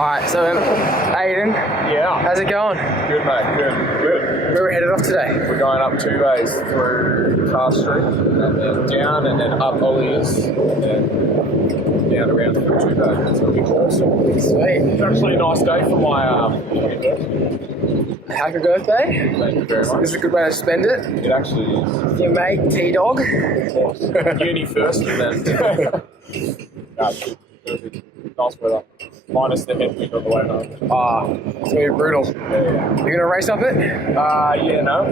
Alright, so Aidan, Yeah. how's it going? Good, mate. Good. Where are we headed off today? We're going up 2 ways through Car Street, and then down, and then up Ollie's, and then down around through 2 bays. It's going to be awesome. Sweet. It's actually a nice day for my birthday. Happy birthday. Thank you very much. This is a good way to spend it. It actually is. Your mate, T-Dog. Of course. Uni first, and then... Perfect. Nice weather. Minus the headwind on the way home. It's going to be brutal. Yeah. You going to race up it? Yeah, no.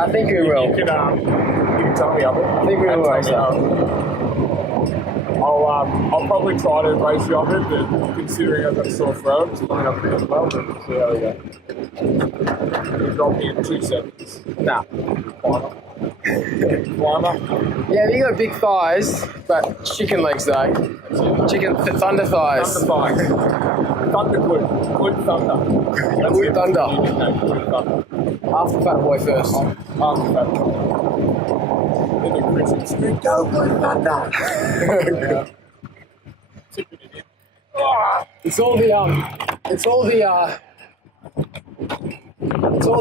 I think we will. You can tell me up it. I think we will race up. I'll probably try to race you up it, but considering I've got a sore throat, it's coming up a bit as well, but we'll see how we go. You drop me in 2 seconds. Nah. Climber. Yeah, you got big thighs, but chicken legs though. Chicken thunder thighs. Thunder thighs. Thunder glute. Glute thunder. That's Glute it. thunder. Glute thunder. After fat boy first. After that. Then the Chris and scream, go glute thunder! Tipping it in. It's all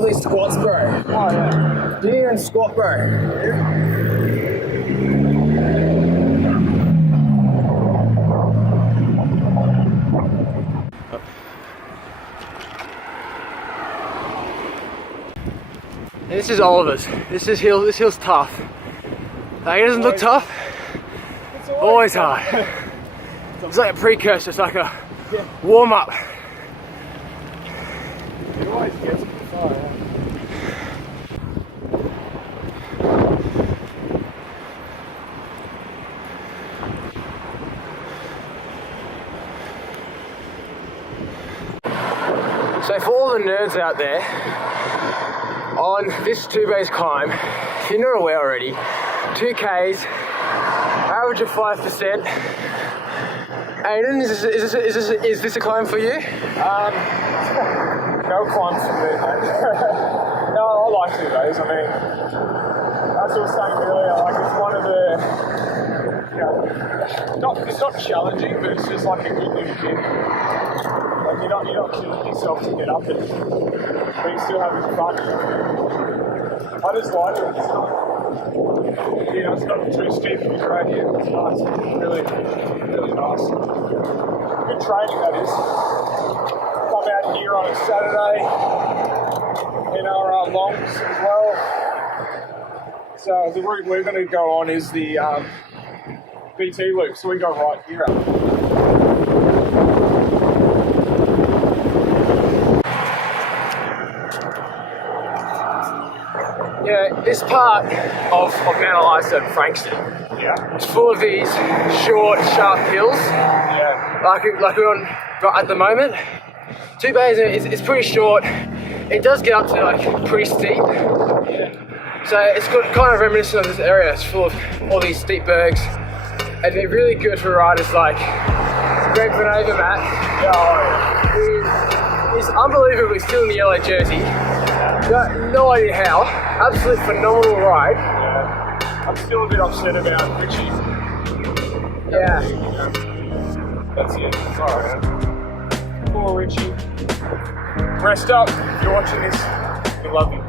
these squats, bro. Oh, yeah. Do you even squat, bro? This is Oliver's. This hill's tough. Like, it doesn't look tough. It's Always hard. It's like a precursor. It's like a warm up. It always gets me far, yeah. So for all the nerds out there, on this 2 base climb, if you're not aware already, 2Ks, average of 5%. Aidan, is this a climb for you? No climbs for me, mate. No, I like 2 days. I mean, as I was saying earlier, like it's one of the, it's not challenging, but it's just like a good little gym. Like you're not killing yourself to get up it, but you're still having fun. I just like it. It's not, it's not too steep and great here. It's nice. Really, really nice. Good training, that is. Come out here on a Saturday in our longs as well. So the route we're going to go on is the BT loop. So we go right here. Yeah, this part of Mt Eliza and Frankston, Yeah. it's full of these short, sharp hills, Yeah. like we're on at the moment. 2 bays is pretty short. It does get up to like pretty steep. So it's kind of reminiscent of this area. It's full of all these steep bergs, and they're really good for riders like Greg Van Avermaet, who is unbelievably still in the yellow jersey. No idea how. Absolute phenomenal ride. Yeah. I'm still a bit upset about Richie. Yeah. That's it. It's alright, man. Poor Richie. Rest up. If you're watching this, we love you.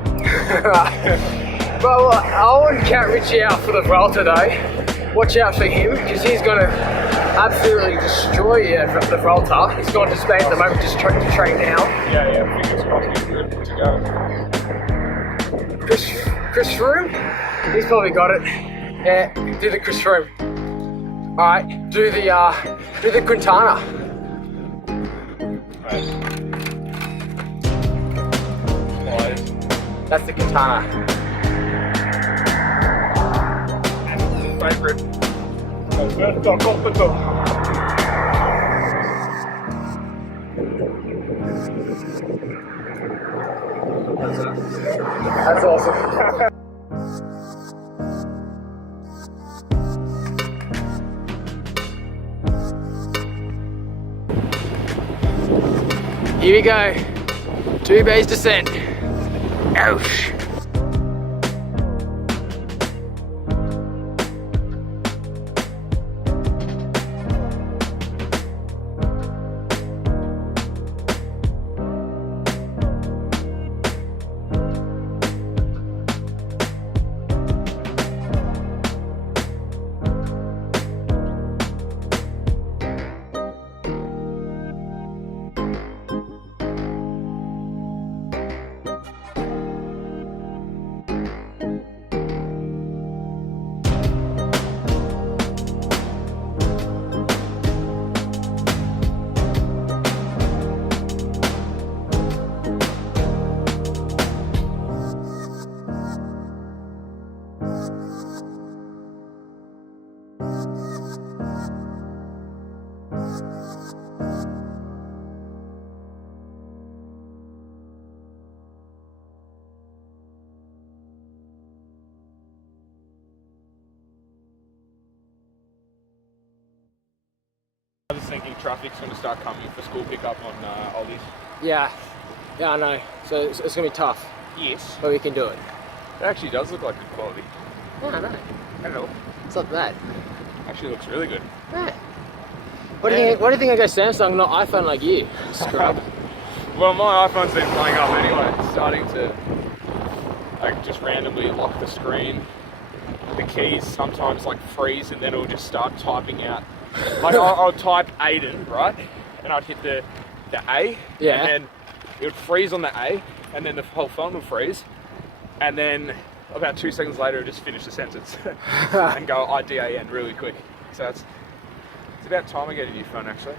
Well, I wouldn't count Richie out for the Vuelta though. Watch out for him, because he's going to absolutely destroy you at the Vuelta. He's gone to Spain at the moment just to train now. Yeah, fingers crossed he's good to go. Chris Froome, he's probably got it. Yeah, do the Chris Froome. Alright, do the Quintana. That's the Quintana. Favorite. Alberto Compito. That's awesome. Here we go. 2 bays descent. Ouch. I was thinking traffic's going to start coming for school pickup on Ollies. Yeah, I know. So it's going to be tough, Yes. but we can do it. It actually does look like good quality. Yeah, I know. Hello. It's not bad. Actually looks really good. Yeah. What do you think I go Samsung, not iPhone like you, scrub? Well, my iPhone's been playing up anyway. It's starting to like just randomly lock the screen. The keys sometimes like freeze and then it'll just start typing out. Like I'll type Aidan, right? And I'd hit the A, Yeah. and then it would freeze on the A, and then the whole phone would freeze. And then about 2 seconds later, it would just finish the sentence and go IDAN really quick. So it's about time I get a new phone actually.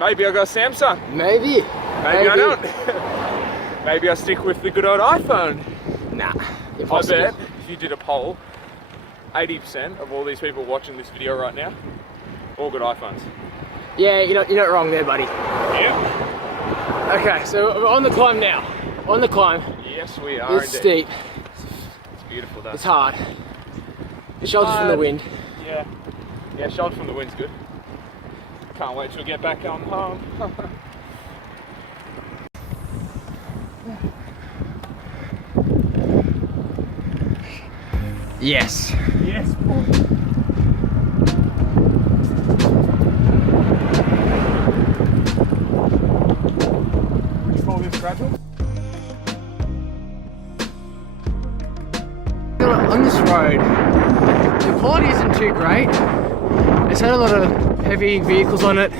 Maybe I'll go Samsung. Maybe. Maybe I don't. Maybe I stick with the good old iPhone. Nah. I Impossible. bet if you did a poll, 80% of all these people watching this video right now, all good iPhones. Yeah, you're not wrong there, buddy. Yeah. Okay, so we're on the climb now. On the climb. Yes, we are. It's steep. It's beautiful though. It's hard. Shelter from the wind. Yeah. Yeah, shelter from the wind's good. Can't wait till we get back on home. Yes. Yes. Would you call this gradual? On this road, the quality isn't too great. It's had a lot of heavy vehicles on it,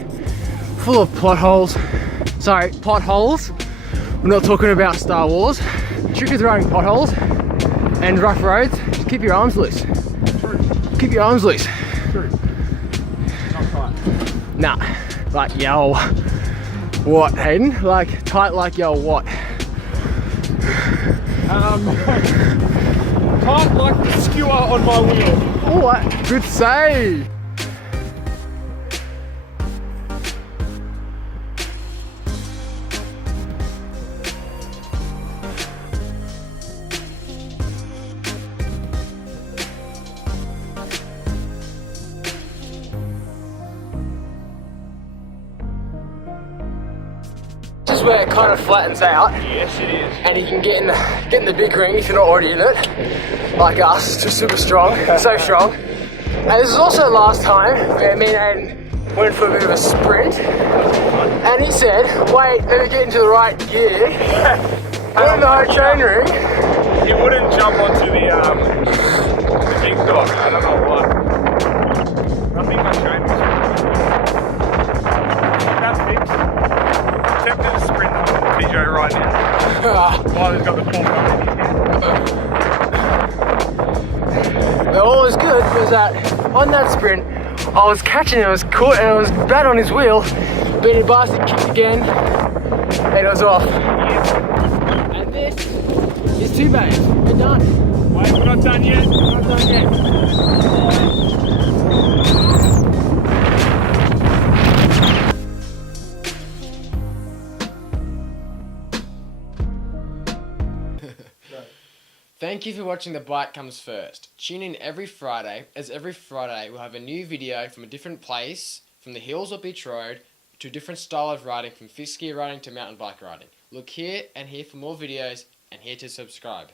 full of potholes. Sorry, potholes. We're not talking about Star Wars. Trick is throwing potholes and rough roads. Just keep your arms loose. True. Keep your arms loose. True. Not tight. Nah, like yo. What, Hayden? Like tight like yo what? Tight like the skewer on my wheel. Oh, what? Good save. This is where it kind of flattens out. Yes, it is. And you can get in the big ring if you're not already in it, like us, just super strong, so strong. And this is also last time where me and Aidan went for a bit of a sprint, and he said, wait, let me get into the right gear, put in the high chain ring. He wouldn't jump onto the big dog, I don't know why. I think my chain was that's fixed. Tempted to sprint up with the video right now. While he's got the fork up in his hand. But all was good was that on that sprint, I was catching it, I was caught, and I was bad on his wheel, but he bastard kicked again, and it was off. And this is 2 bays. We're done. Wait, we're not done yet. We're not done yet. Thank you for watching The Bite Comes First. Tune in every Friday, as every Friday we'll have a new video from a different place, from the hills or beach road, to a different style of riding, from fixed gear riding to mountain bike riding. Look here and here for more videos, and here to subscribe.